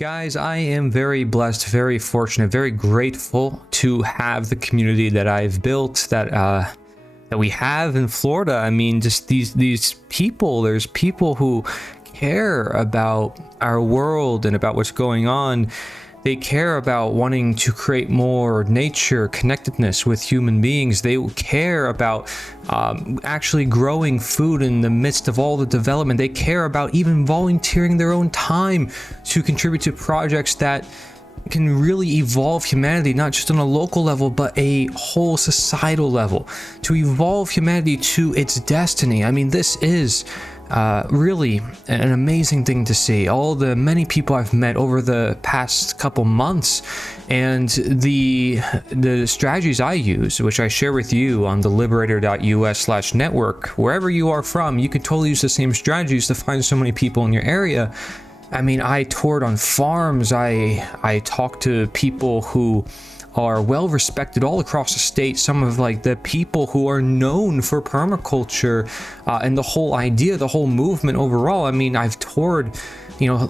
Guys, I am very blessed, very fortunate, very grateful to have the community that I've built, that we have in Florida. I mean, just these people. There's people who care about our world and about what's going on. They care about wanting to create more nature connectedness with human beings. They care about actually growing food in the midst of all the development. They care about even volunteering their own time to contribute to projects that can really evolve humanity, not just on a local level, but a whole societal level, to evolve humanity to its destiny. I mean, this is really an amazing thing to see. All the many people I've met over the past couple months, and the strategies I use, which I share with you on the liberator.us/network. Wherever you are from, you can totally use the same strategies to find so many people in your area. I mean, I toured on farms. I talked to people who are well respected all across the state. Some of like the people who are known for permaculture and the whole idea, the whole movement overall. I mean, I've toured,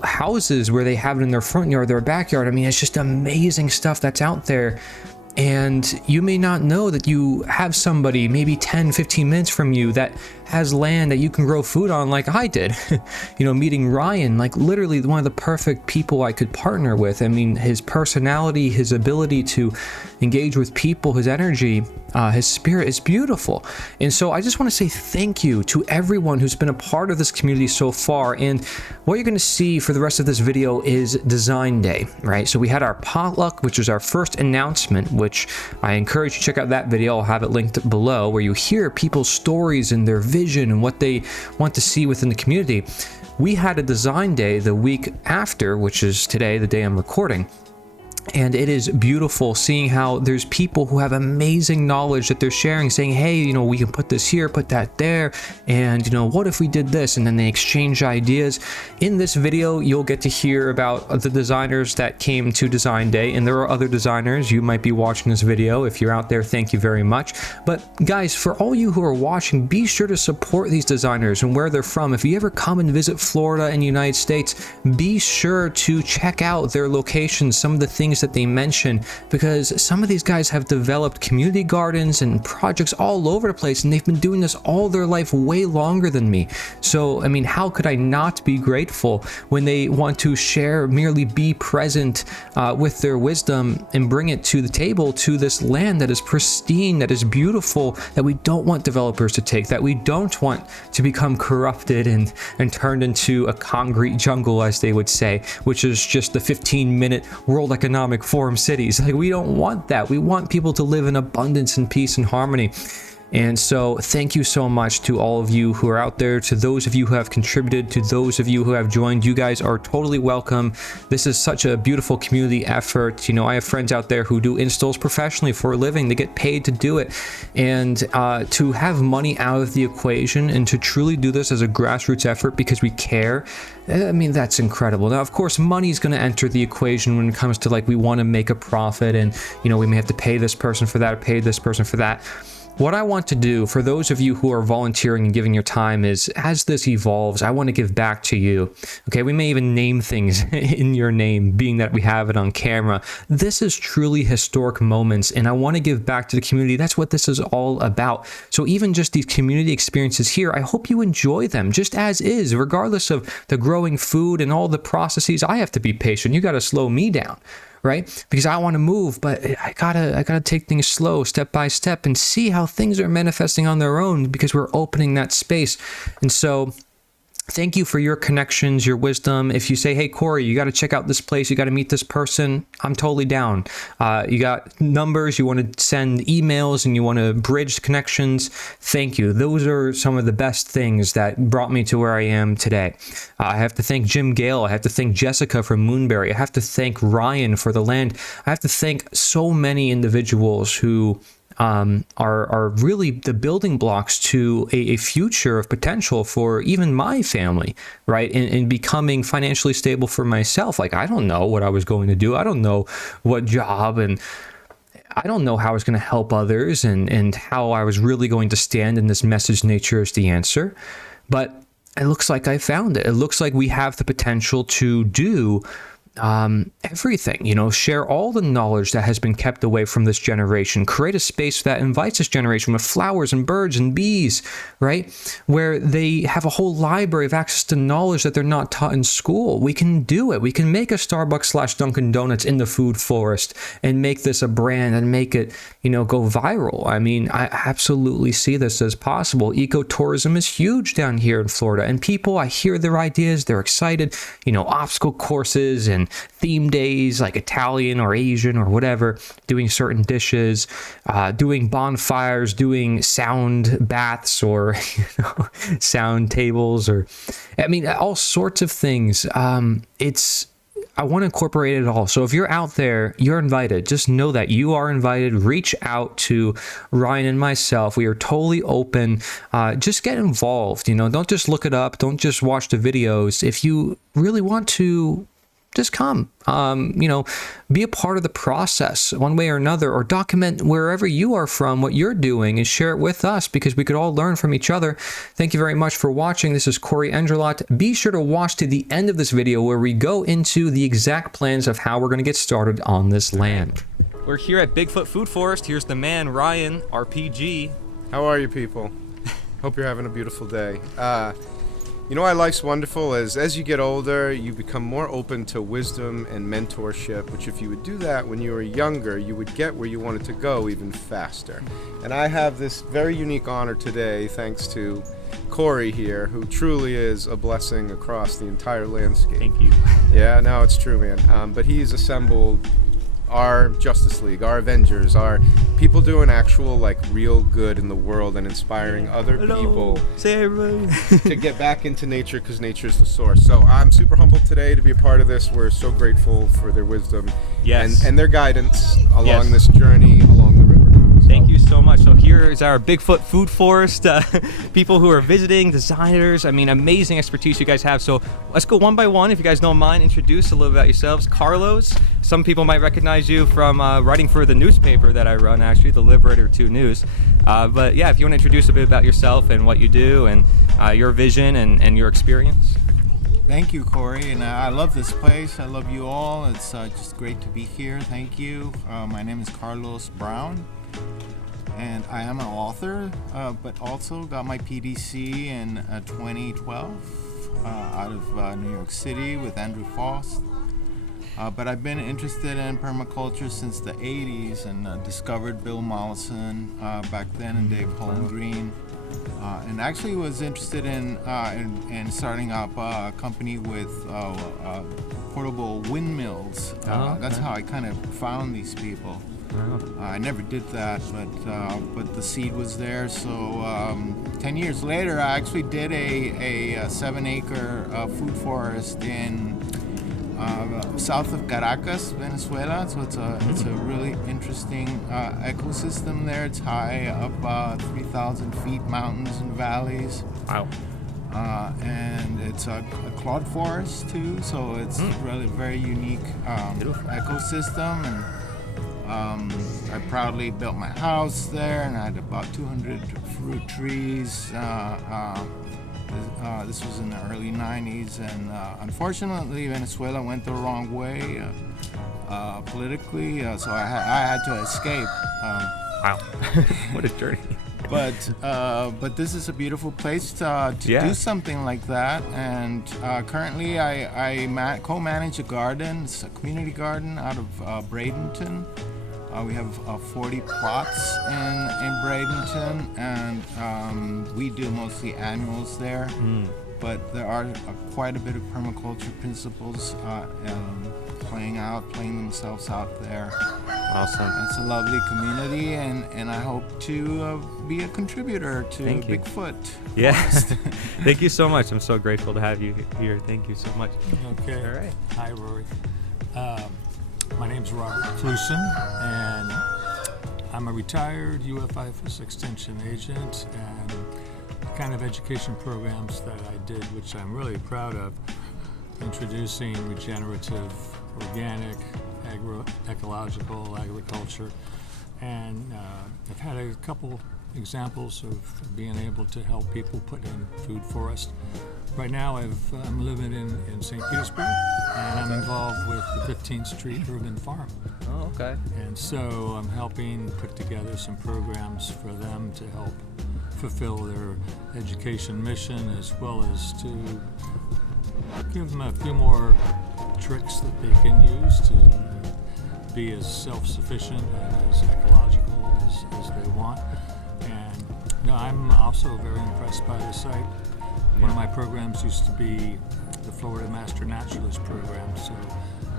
houses where they have it in their front yard, their backyard. I mean, it's just amazing stuff that's out there. And you may not know that you have somebody maybe 10, 15 minutes from you that has land that you can grow food on, like I did. Meeting Ryan, like literally one of the perfect people I could partner with. I mean, his personality, his ability to engage with people, his energy, his spirit is beautiful. And so I just want to say thank you to everyone who's been a part of this community so far. And what you're going to see for the rest of this video is Design Day, right? So we had our potluck, which was our first announcement, which I encourage you to check out that video. I'll have it linked below, where you hear people's stories and their vision and what they want to see within the community. We had a Design Day the week after, which is today, the day I'm recording. And it is beautiful seeing how there's people who have amazing knowledge that they're sharing, saying, hey, we can put this here, put that there, and what if we did this? And then they exchange ideas. In this video, you'll get to hear about the designers that came to Design Day, and there are other designers. You might be watching this video. If you're out there, thank you very much. But guys, for all you who are watching, be sure to support these designers and where they're from. If you ever come and visit Florida and the United States, be sure to check out their locations, some of the things that they mention, because some of these guys have developed community gardens and projects all over the place, and they've been doing this all their life, way longer than me. So I mean, how could I not be grateful when they want to share, merely be present with their wisdom and bring it to the table, to this land that is pristine, that is beautiful, that we don't want developers to take, that we don't want to become corrupted and turned into a concrete jungle, as they would say, which is just the 15-minute World Economic Forum cities. Like, we don't want that. We want people to live in abundance and peace and harmony. And so thank you so much to all of you who are out there, to those of you who have contributed, to those of you who have joined. You guys are totally welcome. This is such a beautiful community effort. I have friends out there who do installs professionally for a living. They get paid to do it. And to have money out of the equation and to truly do this as a grassroots effort because we care, I mean, that's incredible. Now, of course, money is going to enter the equation when it comes to, like, we want to make a profit, and we may have to pay this person for that or pay this person for that. What I want to do for those of you who are volunteering and giving your time is, as this evolves, I want to give back to you. Okay, we may even name things in your name, being that we have it on camera. This is truly historic moments, and I want to give back to the community. That's what this is all about. So even just these community experiences here, I hope you enjoy them just as is, regardless of the growing food and all the processes. I have to be patient. You got to slow me down, right? Because I want to move, but I gotta take things slow, step by step, and see how things are manifesting on their own, because we're opening that space. And so thank you for your connections, your wisdom. If you say, hey, Corey, you got to check out this place, you got to meet this person, I'm totally down. You got numbers, you want to send emails, and you want to bridge connections, thank you. Those are some of the best things that brought me to where I am today. I have to thank Jim Gale. I have to thank Jessica from Moonberry. I have to thank Ryan for the land. I have to thank so many individuals who are really the building blocks to a future of potential for even my family, right? And becoming financially stable for myself. Like, I don't know what I was going to do. I don't know what job, and I don't know how I was going to help others, and how I was really going to stand in this message, nature is the answer. But it looks like I found it. It looks like we have the potential to do everything, you know, share all the knowledge that has been kept away from this generation, create a space that invites this generation with flowers and birds and bees, right? Where they have a whole library of access to knowledge that they're not taught in school. We can do it. We can make a Starbucks / Dunkin' Donuts in the food forest and make this a brand and make it, you know, go viral. I mean, I absolutely see this as possible. Ecotourism is huge down here in Florida, and people, I hear their ideas, they're excited, you know, obstacle courses and theme days like Italian or Asian or whatever, doing certain dishes, doing bonfires, doing sound baths or, you know, sound tables, or, I mean, all sorts of things. I want to incorporate it all. So if you're out there, you're invited. Just know that you are invited. Reach out to Ryan and myself. We are totally open. Just get involved. You know, don't just look it up. Don't just watch the videos. If you really want to, just come, you know, be a part of the process one way or another, or document wherever you are from what you're doing and share it with us, because we could all learn from each other. Thank you very much for watching. This is Corey Engerlot. Be sure to watch to the end of this video where we go into the exact plans of how we're going to get started on this land. We're here at Bigfoot Food Forest. Here's the man, Ryan, RPG. How are you people? Hope you're having a beautiful day. You know why life's wonderful is as you get older, you become more open to wisdom and mentorship, which if you would do that when you were younger, you would get where you wanted to go even faster. And I have this very unique honor today, thanks to Corey here, who truly is a blessing across the entire landscape. Thank you. Yeah, no, it's true, man. But he's assembled our Justice League, our Avengers, our people doing actual, like, real good in the world and inspiring other people to get back into nature, because nature is the source. So I'm super humbled today to be a part of this. We're so grateful for their wisdom and their guidance along this journey along the river. Thank you so much. So here is our Bigfoot Food Forest, people who are visiting, designers. I mean, amazing expertise you guys have. So let's go one by one. If you guys don't mind, introduce a little about yourselves. Carlos, some people might recognize you from writing for the newspaper that I run, actually, the Liberator 2 News. But yeah, if you want to introduce a bit about yourself and what you do and your vision and your experience. Thank you, Corey, and I love this place. I love you all. It's just great to be here. Thank you. My name is Carlos Brown, and I am an author, but also got my PDC in 2012 out of New York City with Andrew Faust. But I've been interested in permaculture since the 80s and discovered Bill Mollison back then and Dave Holmgreen. And actually was interested in starting up a company with portable windmills. That's how I kind of found these people. I never did that, but the seed was there. So 10 years later, I actually did a 7-acre food forest in south of Caracas, Venezuela. So it's a really interesting ecosystem there. It's high up 3,000 feet, mountains and valleys. Wow. And it's a clod forest too, so it's really very unique ecosystem. And I proudly built my house there, and I had about 200 fruit trees. This was in the early 90s, and unfortunately Venezuela went the wrong way politically, so I had to escape. Wow. What a journey. But this is a beautiful place to do something like that, and currently I co-manage a garden. It's a community garden out of Bradenton. We have 40 plots in Bradenton, and we do mostly annuals there. But there are quite a bit of permaculture principles playing themselves out there. Awesome. It's a lovely community, and I hope to be a contributor to Bigfoot. Yeah. Thank you so much. I'm so grateful to have you here. Thank you so much. Okay. All right. Hi, Rory. My name's Robert Clusen, and I'm a retired UFIFS extension agent, and the kind of education programs that I did, which I'm really proud of, introducing regenerative, organic, ecological agriculture, and I've had a couple examples of being able to help people put in food forest. Right now I'm living in St. Petersburg, and I'm involved with the 15th Street Urban Farm. Oh, okay. And so I'm helping put together some programs for them to help fulfill their education mission, as well as to give them a few more tricks that they can use to be as self-sufficient and as ecological as they want. And I'm also very impressed by the site. One of my programs used to be the Florida Master Naturalist program, so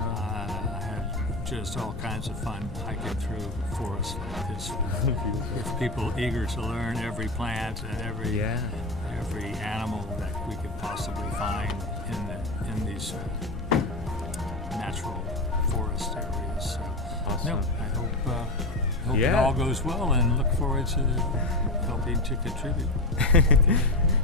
I had just all kinds of fun hiking through forests like this with people eager to learn every plant and every animal that we could possibly find in these natural forest areas. So, Awesome. I hope it all goes well, and look forward to helping to contribute.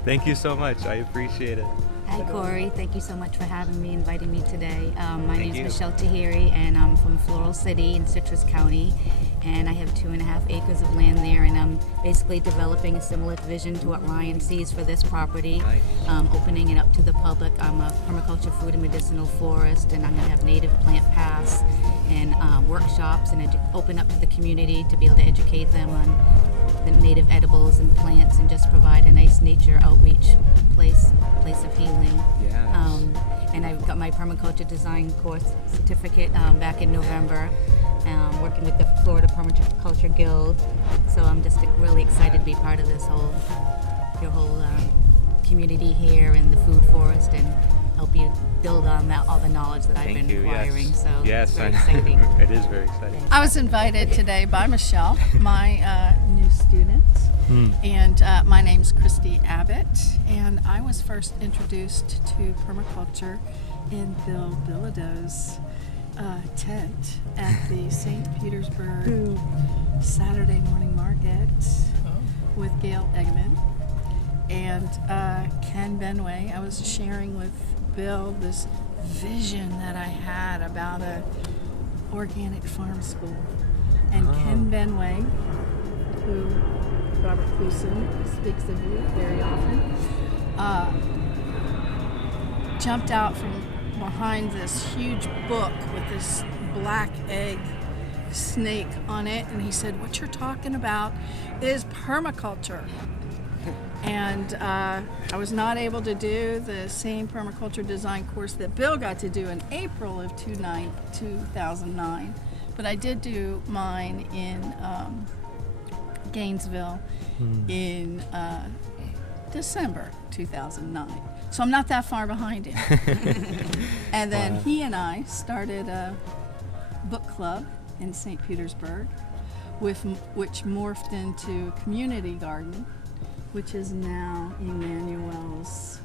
Thank you so much. I appreciate it. Hi, Corey. Thank you so much for having me, inviting me today. My Thank name you. is Michelle Tahiri, and I'm from Floral City in Citrus County. And I have 2.5 acres of land there, and I'm basically developing a similar vision to what Ryan sees for this property, Nice. opening it up to the public. I'm a permaculture food and medicinal forest, and I'm going to have native plant paths and workshops, and open up to the community to be able to educate them on the native edibles and plants, and just provide a nice nature outreach place of healing. Yes. And I got my permaculture design course certificate back in November, working with the Florida Permaculture Guild. So I'm just really excited to be part of this your whole community here and the food forest, and help you build on all the knowledge that I've Thank been you. acquiring. Yes. So Yes, it's very I know. exciting. It is very exciting. I was invited today by Michelle, my new student, and my name's Christy Abbott, and I was first introduced to permaculture in Bill Bilodeau's tent at the St. Petersburg Saturday morning market with Gail Eggman and Ken Benway. I was sharing with Bill this vision that I had about a organic farm school, and Ken Benway, who Robert Cluson speaks of you very often, jumped out from behind this huge book with this black egg snake on it, and he said, "What you're talking about is permaculture." And I was not able to do the same permaculture design course that Bill got to do in April of 2009, but I did do mine in Gainesville in December 2009. So I'm not that far behind him. And then he and I started a book club in St. Petersburg, which morphed into a community garden, which is now Emmanuel's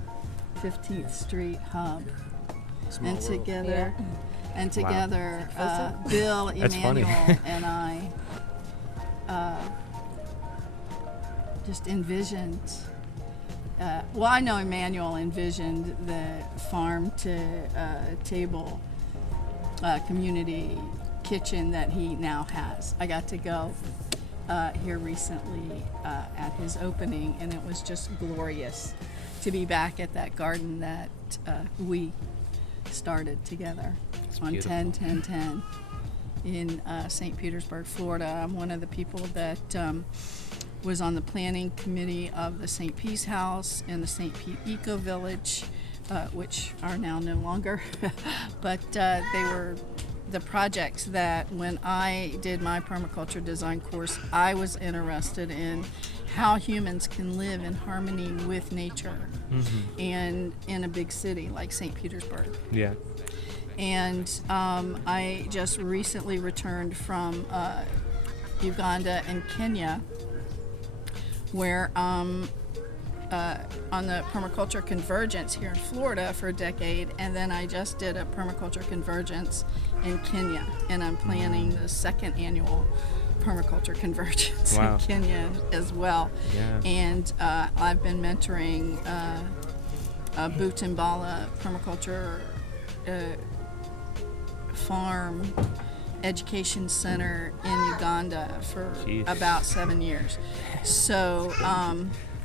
15th Street hub. Small world. Yeah. Together, Bill, That's funny. Emmanuel, and I just envisioned. I know Emmanuel envisioned the farm to table community kitchen that he now has. I got to go here recently at his opening, and it was just glorious to be back at that garden that we started together on beautiful. 10-10-10 in St. Petersburg, Florida. I'm one of the people that was on the planning committee of the St. Pete's House and the St. Pete Eco Village, which are now no longer, but they were the projects that when I did my permaculture design course, I was interested in how humans can live in harmony with nature and in a big city like St. Petersburg. Yeah. And I just recently returned from Uganda and Kenya, where on the permaculture convergence here in Florida for a decade, and then I just did a permaculture convergence in Kenya, and I'm planning the second annual permaculture convergence Wow. in Kenya as well. Yeah. And I've been mentoring Butambala permaculture farm education center in Uganda for Jeez. about 7 years. So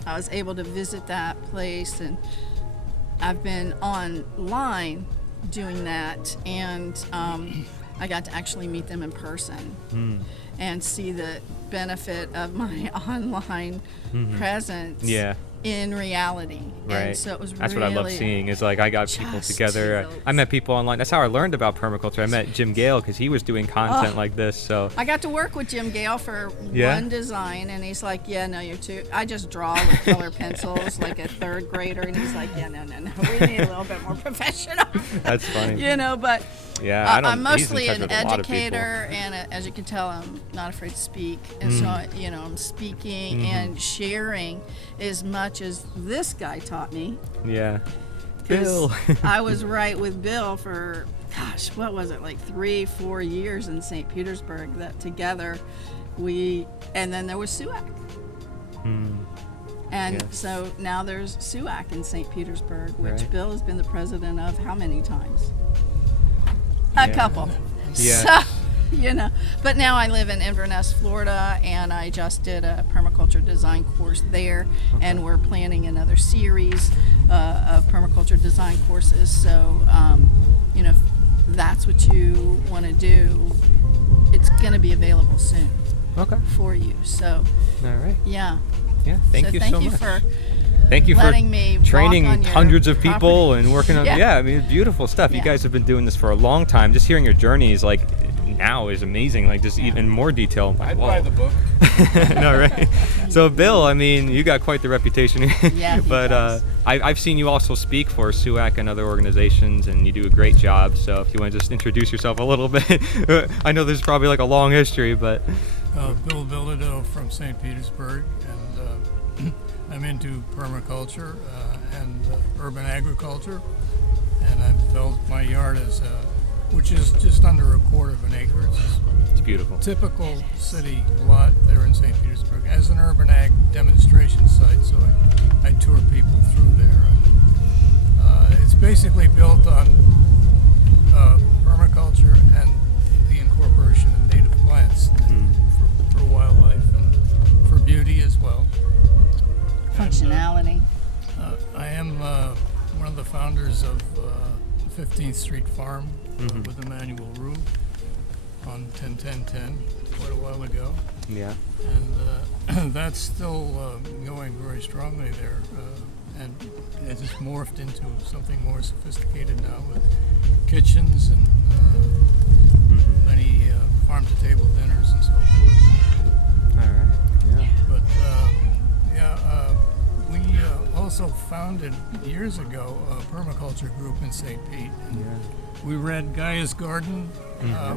I was able to visit that place, and I've been online doing that, and I got to actually meet them in person and see the benefit of my online presence in reality. Right. And so it was That's really what I love seeing is like I got people just together. I met people online. That's how I learned about permaculture. I met Jim Gale because he was doing content like this. So I got to work with Jim Gale for one design, and he's like, yeah, no, you're too. I just draw with color pencils like a third grader, and he's like, yeah, no. We need a little bit more professional. That's funny. You know, but yeah, I'm he's in mostly touch an with a lot of people. educator, and as you can tell, I'm not afraid to speak. And so, I'm speaking and sharing as much as this guy taught me. Yeah. 'Cause Bill. I was right with Bill for, gosh, what was it, like 3-4 years in St. Petersburg, that together and then there was SUAC. And so now there's SUAC in St. Petersburg, which Bill has been the president of how many times? A couple. Yeah. So, but now I live in Inverness, Florida, and I just did a permaculture design course there, and we're planning another series of permaculture design courses. So, if that's what you want to do, it's going to be available soon. For you. So, all right. Yeah. Yeah. Thank you so much. Thank you for letting me training walk on your hundreds of people property. and working on. I mean, it's beautiful stuff. You guys have been doing this for a long time. Just hearing your journeys, like now, is amazing. Like just even more detail. I'd buy the book. No, right? So, Bill, I mean, you got quite the reputation here. Yeah. But I've seen you also speak for SUAC and other organizations, and you do a great job. So, if you want to just introduce yourself a little bit, I know there's probably like a long history, but. Bill Bilodeau from St. Petersburg, and I'm into permaculture and urban agriculture, and I've developed my yard which is just under a quarter of an acre. It's beautiful. Typical city lot there in St. Petersburg as an urban ag demonstration site, so I tour people through there. It's basically built on permaculture and the incorporation of native plants for wildlife and for beauty as well. Functionality. I am one of the founders of 15th Street Farm with Emmanuel Rue on 10-10-10 quite a while ago. Yeah. And that's still going very strongly there. And it has morphed into something more sophisticated now with kitchens and many farm-to-table dinners and so forth. All right. Yeah. But we also founded years ago a permaculture group in St. Pete. We read Gaia's Garden,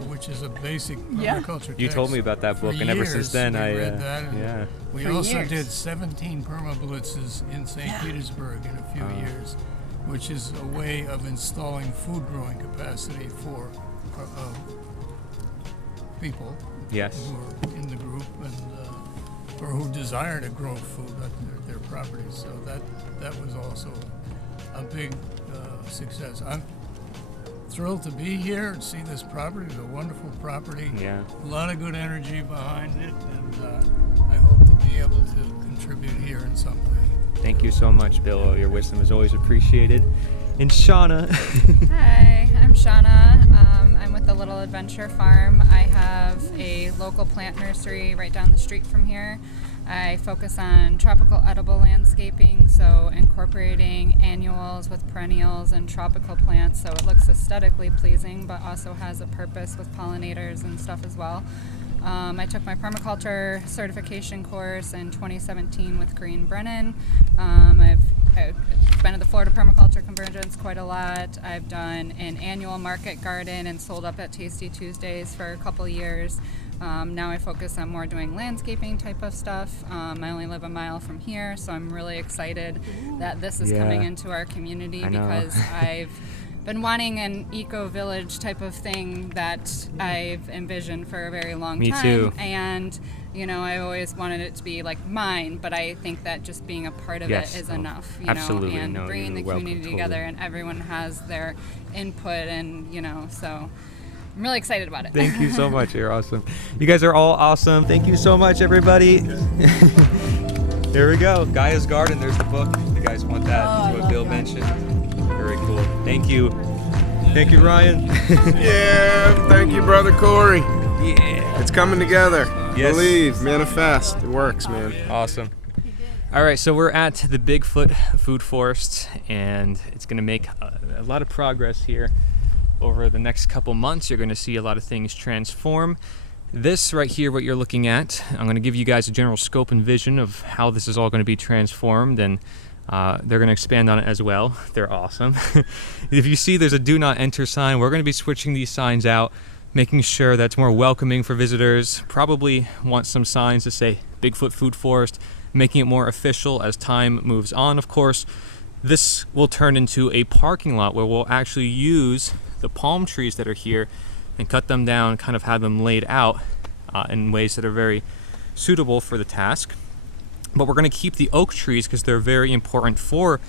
which is a basic permaculture text. You told me about that book, and ever since then I read that. And we For also years. did 17 permablitzes in St. Petersburg in a few years, which is a way of installing food growing capacity for people who are in the group and or who desire to grow food at their properties. So that was also a big success. I'm thrilled to be here and see this property. It's a wonderful property. Yeah. A lot of good energy behind it, and I hope to be able to contribute here in some way. Thank you so much, Bill. Your wisdom is always appreciated. And Shauna. Hi, I'm Shauna. I'm with the Little Adventure Farm. I have a local plant nursery right down the street from here. I focus on tropical edible landscaping, so incorporating annuals with perennials and tropical plants so it looks aesthetically pleasing but also has a purpose with pollinators and stuff as well. I took my permaculture certification course in 2017 with Green Brennan. I've been at the Florida Permaculture Convergence quite a lot. I've done an annual market garden and sold up at Tasty Tuesdays for a couple years. Now I focus on more doing landscaping type of stuff. I only live a mile from here, so I'm really excited that this is coming into our community because I've been wanting an eco-village type of thing that I've envisioned for a very long time. Me too. And, I always wanted it to be like mine, but I think that just being a part of it is enough, absolutely. and No, bringing the you're welcome, community together and everyone has their input and, so I'm really excited about it. Thank you so much. You're awesome. You guys are all awesome. Thank you so much, everybody. Here we go. Gaia's Garden. There's the book. If you guys want that, is what Bill mentioned. Very cool. Thank you. Thank you, Ryan. Yeah, thank you, brother Corey. Yeah. It's coming together. Yes. Believe, manifest. It works, man. Awesome. All right, so we're at the Bigfoot Food Forest, and it's going to make a lot of progress here over the next couple months. You're going to see a lot of things transform. This right here, what you're looking at, I'm going to give you guys a general scope and vision of how this is all going to be transformed, and they're going to expand on it as well. They're awesome. If you see there's a do not enter sign, we're going to be switching these signs out, making sure that's more welcoming for visitors. Probably want some signs to say Bigfoot Food Forest, making it more official as time moves on, of course. This will turn into a parking lot where we'll actually use the palm trees that are here and cut them down, kind of have them laid out in ways that are very suitable for the task. But we're going to keep the oak trees because they're very important for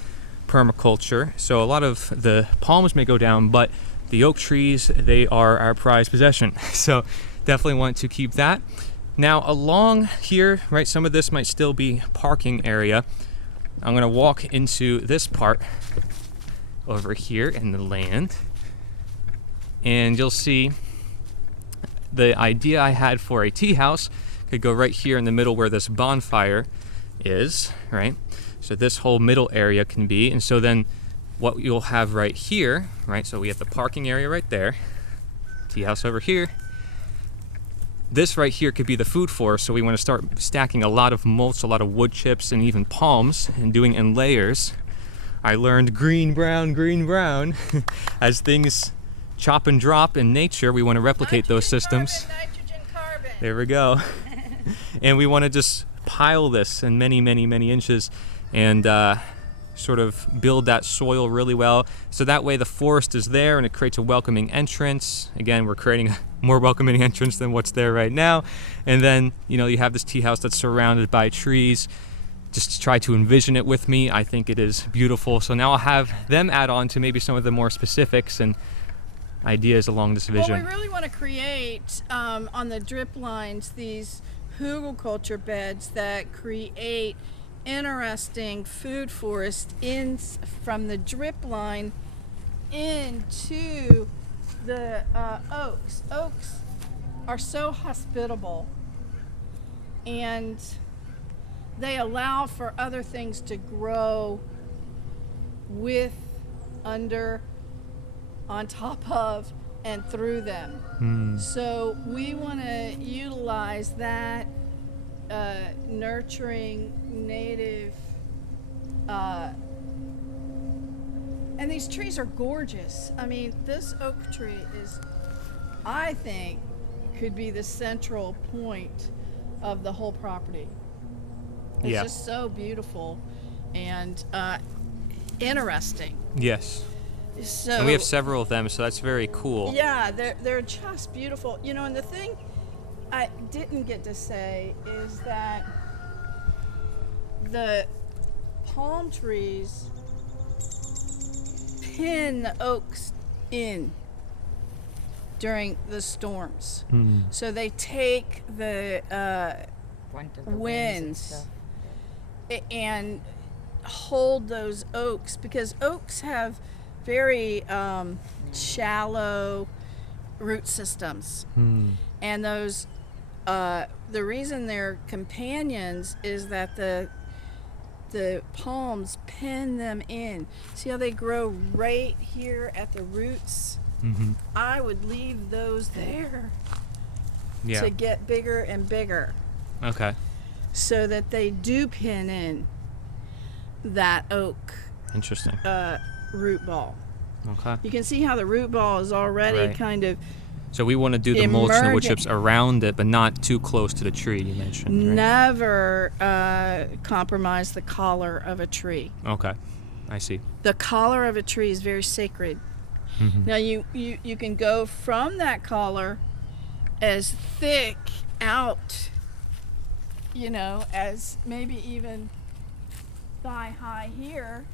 permaculture. So a lot of the palms may go down, but the oak trees, they are our prized possession. So definitely want to keep that. Now along here, right, some of this might still be parking area. I'm going to walk into this part over here in the land, and you'll see the idea I had for a tea house could go right here in the middle where this bonfire is, right? So this whole middle area can be, and so then what you'll have right here, right? So we have the parking area right there, tea house over here. This right here could be the food forest, so we want to start stacking a lot of mulch, a lot of wood chips, and even palms, and doing in layers. I learned green, brown, as things chop and drop in nature. We want to replicate those systems. Nitrogen, carbon. There we go. And we want to just pile this in many, many, many inches and sort of build that soil really well. So that way the forest is there and it creates a welcoming entrance. Again, we're creating a more welcoming entrance than what's there right now. And then, you know, you have this tea house that's surrounded by trees. Just try to envision it with me. I think it is beautiful. So now I'll have them add on to maybe some of the more specifics and ideas along this vision. Well, we really want to create on the drip lines these hugelkultur beds that create interesting food forest in from the drip line into the oaks. Oaks are so hospitable, and they allow for other things to grow with, under, on top of, and through them. So we want to utilize that nurturing native and these trees are gorgeous. I mean, this oak tree is, I think, could be the central point of the whole property. It's just so beautiful and interesting. Yes. So, and we have several of them, so that's very cool. Yeah, they're just beautiful. You know, and the thing I didn't get to say is that the palm trees pin the oaks in during the storms. So they take the winds and hold those oaks, because oaks have very shallow root systems, and those the reason they're companions is that the palms pin them in. See how they grow right here at the roots? I would leave those there to get bigger and bigger. Okay. So that they do pin in that oak. Interesting. Root ball. Okay. You can see how the root ball is already kind of. So we want to do the mulch and the wood chips around it, but not too close to the tree, you mentioned. Right? Never compromise the collar of a tree. Okay, I see. The collar of a tree is very sacred. Now you can go from that collar as thick out, you know, as maybe even thigh high here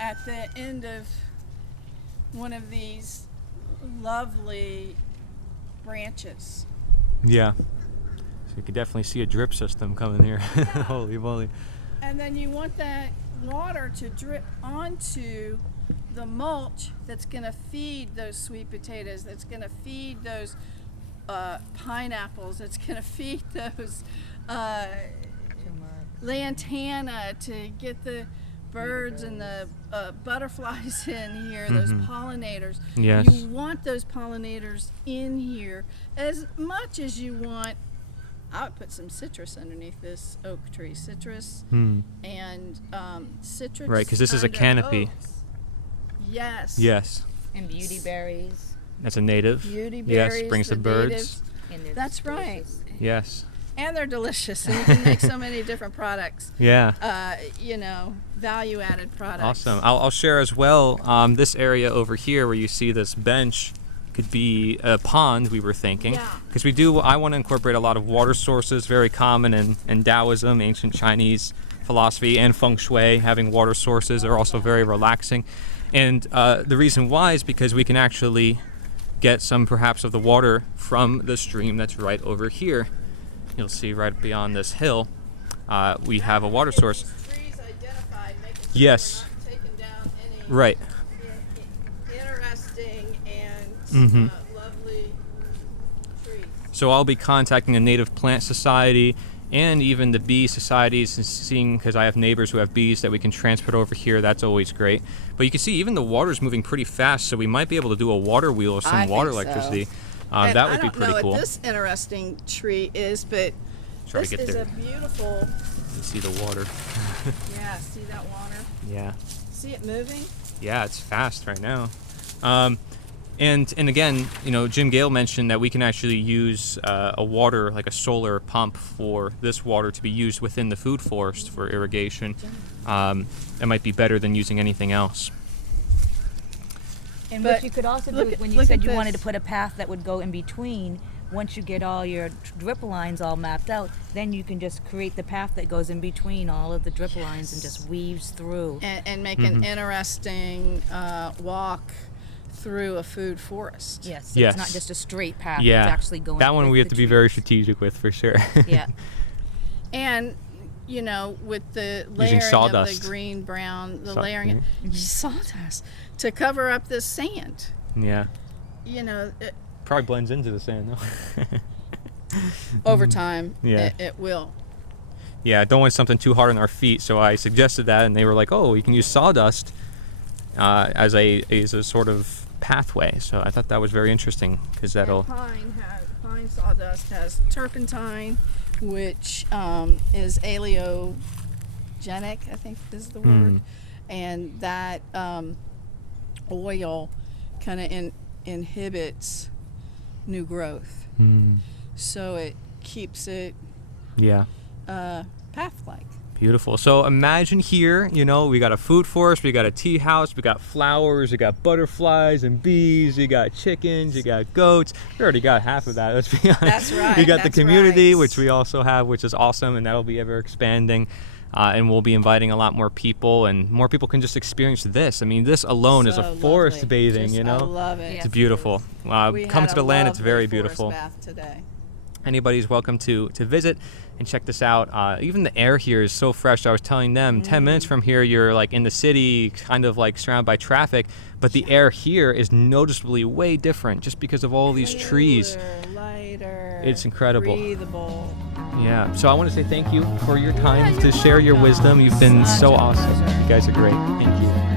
at the end of one of these lovely branches. Yeah. So you could definitely see a drip system coming here. Holy moly. And then you want that water to drip onto the mulch that's going to feed those sweet potatoes, that's going to feed those pineapples, that's going to feed those lantana to get the birds and the butterflies in here, those pollinators. Yes. You want those pollinators in here as much as you want. I would put some citrus underneath this oak tree, citrus and citrus. Right, because this is a under canopy. oaks. Yes. Yes. And beauty berries. That's a native. Beauty berries. Yes, brings the birds. natives. And they're That's right. delicious. Yes. And they're delicious, and you can make so many different products. Yeah. Value-added products. Awesome. I'll share as well. This area over here where you see this bench could be a pond, we were thinking. Yeah. Because I want to incorporate a lot of water sources, very common in Taoism, ancient Chinese philosophy, and feng shui. Having water sources are also very relaxing. And the reason why is because we can actually get some perhaps of the water from the stream that's right over here. You'll see right beyond this hill, we have a water source. Trees identified, making sure Yes. we're not taking down any Right. interesting and lovely trees. So I'll be contacting the Native Plant Society and even the bee societies and seeing, because I have neighbors who have bees that we can transport over here. That's always great. But you can see even the water's moving pretty fast, so we might be able to do a water wheel or some I water think so. electricity. And That would be I pretty don't know cool. what this interesting tree is, but Try this to get is there. a beautiful. You see the water. Yeah, see that water? Yeah. See it moving? Yeah, it's fast right now. And again, Jim Gale mentioned that we can actually use a water, like a solar pump, for this water to be used within the food forest for irrigation. It might be better than using anything else. And But what you could also do look is when at- you look said at you wanted to this. put a path that would go in between, once you get all your drip lines all mapped out, then you can just create the path that goes in between all of the drip lines and just weaves through. And make an interesting walk through a food forest. Yes, Yes. it's not just a straight path. Yeah, It's actually going. that one with we have the to be very trees. strategic with for sure. Yeah. And with the layering of sawdust. the green, brown, the Saw- layering sawdust to cover up the sand. Yeah, It, probably blends into the sand though. over time, Yeah. it will. Yeah, I don't want something too hard on our feet, so I suggested that, and they were like, "Oh, you can use sawdust as a sort of pathway." So I thought that was very interesting because that'll. And pine sawdust has turpentine, which is aleogenic, I think is the word, and that oil kind of inhibits new growth, so it keeps it Yeah. path-like. Beautiful. So imagine here, we got a food forest, we got a tea house, we got flowers, we got butterflies and bees, we got chickens, we got goats. We already got half of that, let's be honest. That's right, We got the that's community, right. which we also have, which is awesome, and that'll be ever expanding. And we'll be inviting a lot more people, and more people can just experience this. I mean, this alone is a So forest lovely. bathing, I love it. It's beautiful. We Come had to the a land, it's lovely very forest beautiful. bath today. Anybody's welcome to visit and check this out. Even the air here is so fresh. I was telling them 10 minutes from here you're like in the city, kind of like surrounded by traffic, but the air here is noticeably way different just because of all these trees. Cooler, lighter, It's incredible. breathable. Yeah, so I want to say thank you for your time Yeah, to you're share your welcome. wisdom. You've been Such so a awesome. pleasure. You guys are great. Thank you.